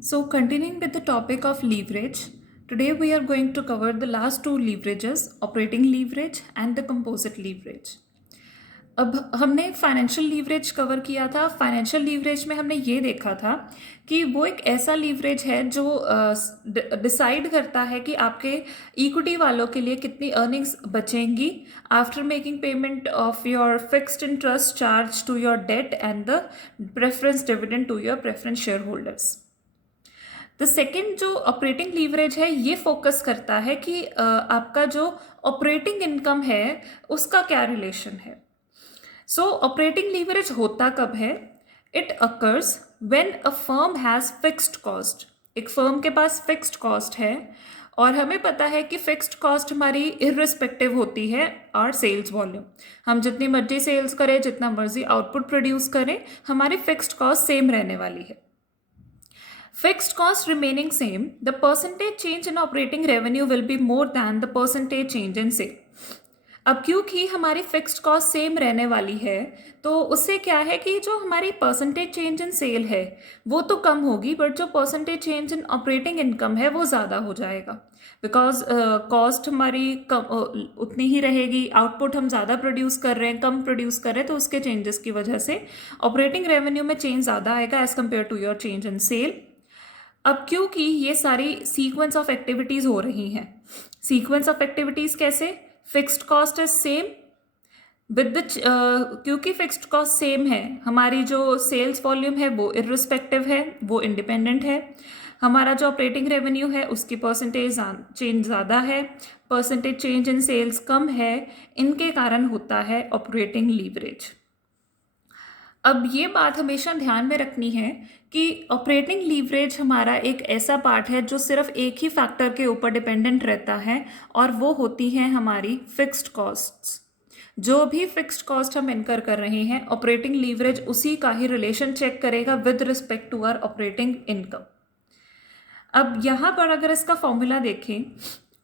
So, continuing with the topic of leverage, today we are going to cover the last two leverages, operating leverage and the composite leverage. अब हमने financial leverage cover किया था। Financial leverage में हमने ये देखा था कि वो एक ऐसा लीवरेज है जो डिसाइड करता है कि आपके इक्विटी वालों के लिए कितनी अर्निंग्स बचेंगी after making payment of your fixed interest charge to your debt and the preference dividend to your preference shareholders. The second जो ऑपरेटिंग लीवरेज है ये फोकस करता है कि आपका जो ऑपरेटिंग इनकम है उसका क्या रिलेशन है। सो ऑपरेटिंग लीवरेज होता कब है? It occurs when a firm has fixed cost. एक फर्म के पास फिक्स्ड कॉस्ट है और हमें पता है कि फिक्स्ड कॉस्ट हमारी इर्रिस्पेक्टिव होती है और सेल्स वॉल्यूम। हम जितनी मर्जी सेल्स करें, जितना मर्जी आउटपुट प्रोड्यूस करें, हमारी फिक्स्ड कॉस्ट सेम रहने वाली है। Fixed cost remaining same, the percentage change in operating revenue will be more than the percentage change in sale. अब क्योंकि हमारी फिक्स्ड कॉस्ट सेम रहने वाली है तो उससे क्या है कि जो हमारी परसेंटेज चेंज इन सेल है वो तो कम होगी, बट जो परसेंटेज चेंज इन ऑपरेटिंग इनकम है वो ज़्यादा हो जाएगा। बिकॉज कॉस्ट हमारी कम उतनी ही रहेगी, आउटपुट हम ज़्यादा प्रोड्यूस कर रहे हैं, कम प्रोड्यूस कर रहे हैं, तो उसके चेंजेस की वजह से ऑपरेटिंग रेवेन्यू में चेंज ज़्यादा आएगा as compare to your change in sale. अब क्योंकि ये सारी सीक्वेंस ऑफ एक्टिविटीज़ हो रही हैं, सीक्वेंस ऑफ एक्टिविटीज़ कैसे? Fixed cost is same with the क्योंकि फिक्स्ड कॉस्ट सेम है, हमारी जो सेल्स वॉल्यूम है वो इर्रिस्पेक्टिव है, वो इंडिपेंडेंट है। हमारा जो ऑपरेटिंग रेवेन्यू है उसकी परसेंटेज चेंज ज़्यादा है, परसेंटेज चेंज इन सेल्स कम है, इनके कारण होता है ऑपरेटिंग लीवरेज। अब ये बात हमेशा ध्यान में रखनी है कि ऑपरेटिंग लीवरेज हमारा एक ऐसा पार्ट है जो सिर्फ एक ही फैक्टर के ऊपर डिपेंडेंट रहता है और वो होती हैं हमारी फिक्स्ड कॉस्ट्स। जो भी फिक्स्ड कॉस्ट हम इनकर कर रहे हैं, ऑपरेटिंग लीवरेज उसी का ही रिलेशन चेक करेगा with respect to our operating income. अब यहाँ पर अगर इसका फॉर्मूला देखें,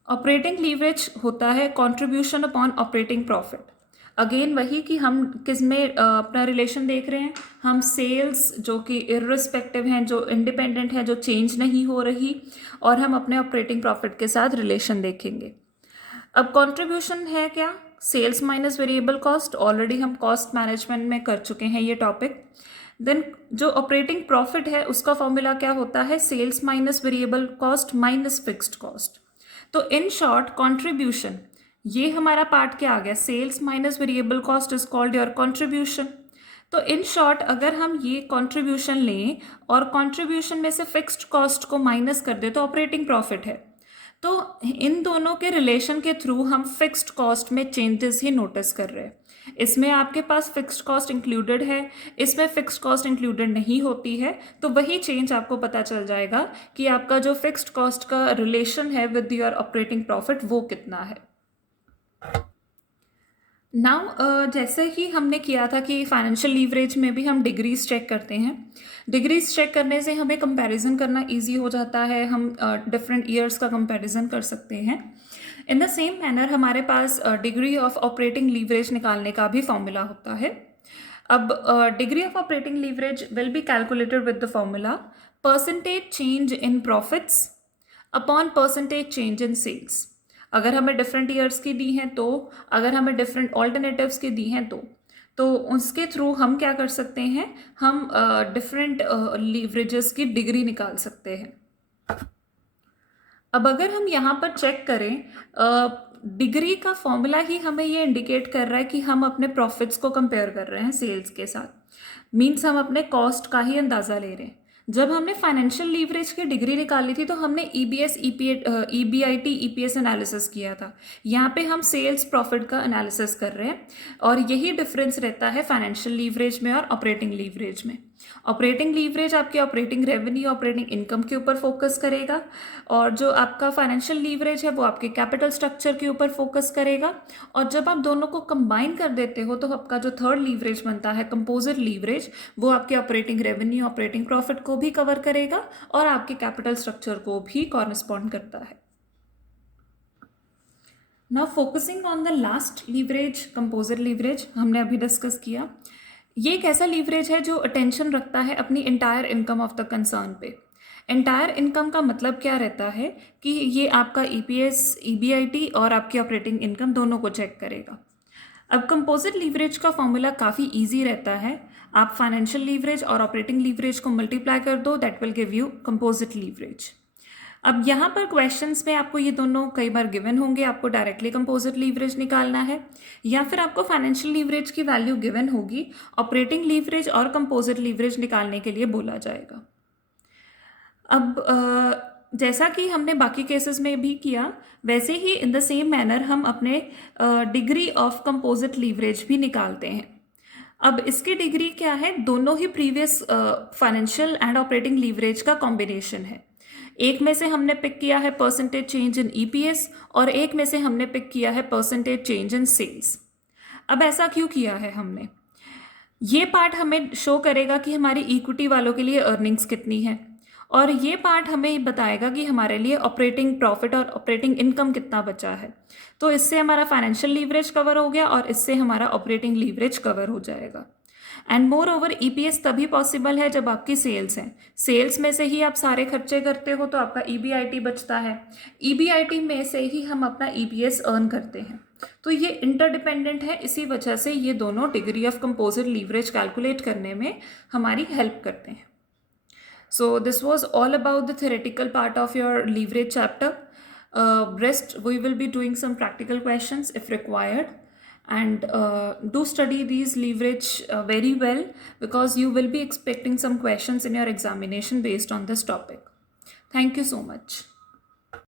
ऑपरेटिंग लीवरेज होता है contribution upon operating profit. Again वही कि हम किस में अपना रिलेशन देख रहे हैं, हम सेल्स जो कि इर्रिस्पेक्टिव हैं, जो इंडिपेंडेंट हैं, जो चेंज नहीं हो रही, और हम अपने ऑपरेटिंग प्रॉफिट के साथ रिलेशन देखेंगे। अब कंट्रीब्यूशन है क्या? Sales minus variable cost. Already हम कॉस्ट मैनेजमेंट में कर चुके हैं ये टॉपिक। देन जो ऑपरेटिंग प्रॉफिट है उसका फॉर्मूला क्या होता है? Sales minus variable cost minus fixed cost. तो इन शॉर्ट कंट्रीब्यूशन, ये हमारा पार्ट क्या आ गया? Sales minus variable cost is called your contribution. तो इन शॉर्ट अगर हम ये कंट्रीब्यूशन लें और कंट्रीब्यूशन में से फिक्स्ड कॉस्ट को माइनस कर दे तो ऑपरेटिंग प्रॉफिट है। तो इन दोनों के रिलेशन के थ्रू हम फिक्स्ड कॉस्ट में चेंजेस ही नोटिस कर रहे हैं। इसमें आपके पास फिक्स्ड कॉस्ट इंक्लूडेड है, इसमें फिक्स्ड कॉस्ट इंक्लूडेड नहीं होती है, तो वही चेंज आपको पता चल जाएगा कि आपका जो फिक्स्ड कॉस्ट का रिलेशन है विद योर ऑपरेटिंग प्रॉफिट वो कितना है। नाउ जैसे कि हमने किया था कि फाइनेंशियल लीवरेज में भी हम डिग्रीज चेक करते हैं। डिग्रीज चेक करने से हमें कंपैरिजन करना इजी हो जाता है, हम डिफरेंट ईयर्स का कंपैरिजन कर सकते हैं। इन द सेम मैनर हमारे पास डिग्री ऑफ ऑपरेटिंग लीवरेज निकालने का भी फॉर्मूला होता है। अब degree of operating leverage will be calculated with the formula percentage change in profits upon percentage change in sales. अगर हमें डिफरेंट ईयर्स की दी हैं तो, अगर हमें डिफरेंट ऑल्टरनेटिव्स की दी हैं तो उसके थ्रू हम क्या कर सकते हैं, हम डिफरेंट लीवरेजेस की डिग्री निकाल सकते हैं। अब अगर हम यहाँ पर चेक करें, डिग्री का फॉर्मूला ही हमें ये इंडिकेट कर रहा है कि हम अपने प्रॉफिट्स को कंपेयर कर रहे हैं सेल्स के साथ। मीन्स हम अपने कॉस्ट का ही अंदाज़ा ले रहे हैं। जब हमने फाइनेंशियल लीवरेज की डिग्री निकाली थी तो हमने ईबीएस ईबीआईटी ईपीएस एनालिसिस किया था। यहाँ पे हम सेल्स प्रॉफिट का एनालिसिस कर रहे हैं और यही डिफरेंस रहता है फाइनेंशियल लीवरेज में और ऑपरेटिंग लीवरेज में। ऑपरेटिंग लीवरेज आपकी ऑपरेटिंग रेवेन्यू, ऑपरेटिंग इनकम के ऊपर फोकस करेगा और जो आपका फाइनेंशियल लीवरेज है वो आपके कैपिटल स्ट्रक्चर के ऊपर फोकस करेगा। और जब आप दोनों को कंबाइन कर देते हो तो आपका जो थर्ड लीवरेज बनता है कंपोजिट लीवरेज, वो आपके ऑपरेटिंग रेवेन्यू, ऑपरेटिंग प्रॉफिट को भी कवर करेगा और आपके कैपिटल स्ट्रक्चर को भी कॉरस्पॉन्ड करता है। Now focusing on the last leverage, composite leverage, हमने अभी डिस्कस किया। ये एक ऐसा लीवरेज है जो अटेंशन रखता है अपनी entire income of the concern पे। एंटायर इनकम का मतलब क्या रहता है कि ये आपका ईपीएस, ईबीआईटी और आपकी ऑपरेटिंग इनकम दोनों को चेक करेगा। अब कंपोजिट लीवरेज का फॉर्मूला काफ़ी इजी रहता है। आप फाइनेंशियल लीवरेज और ऑपरेटिंग लीवरेज को मल्टीप्लाई कर दो, that will give you composite leverage. अब यहाँ पर क्वेश्चंस में आपको ये दोनों कई बार गिवन होंगे, आपको डायरेक्टली कंपोजिट लीवरेज निकालना है या फिर आपको फाइनेंशियल लीवरेज की वैल्यू गिवन होगी, ऑपरेटिंग लीवरेज और कंपोजिट लीवरेज निकालने के लिए बोला जाएगा। अब जैसा कि हमने बाकी केसेस में भी किया, वैसे ही इन द सेम मैनर हम अपने डिग्री ऑफ कंपोजिट लीवरेज भी निकालते हैं। अब इसकी डिग्री क्या है, दोनों ही previous financial and operating leverage का कॉम्बिनेशन है। एक में से हमने पिक किया है परसेंटेज चेंज इन ईपीएस और एक में से हमने पिक किया है परसेंटेज चेंज इन सेल्स। अब ऐसा क्यों किया है हमने, ये पार्ट हमें शो करेगा कि हमारी इक्विटी वालों के लिए अर्निंग्स कितनी है और ये पार्ट हमें बताएगा कि हमारे लिए ऑपरेटिंग प्रॉफिट और ऑपरेटिंग इनकम कितना बचा है। तो इससे हमारा फाइनेंशियल लीवरेज कवर हो गया और इससे हमारा ऑपरेटिंग लीवरेज कवर हो जाएगा। एंड मोर ओवर ईपीएस तभी पॉसिबल है जब आपकी सेल्स हैं, सेल्स में से ही आप सारे खर्चे करते हो तो आपका ईबीआईटी बचता है, ईबीआईटी में से ही हम अपना ईपीएस अर्न करते हैं। तो ये इंटरडिपेंडेंट है, इसी वजह से ये दोनों degree of composite leverage calculate करने में हमारी हेल्प करते हैं। So this was all about the theoretical part of your leverage chapter. Rest we will be doing some practical questions if required, and do study these leverage very well, because you will be expecting some questions in your examination based on this topic. Thank you so much.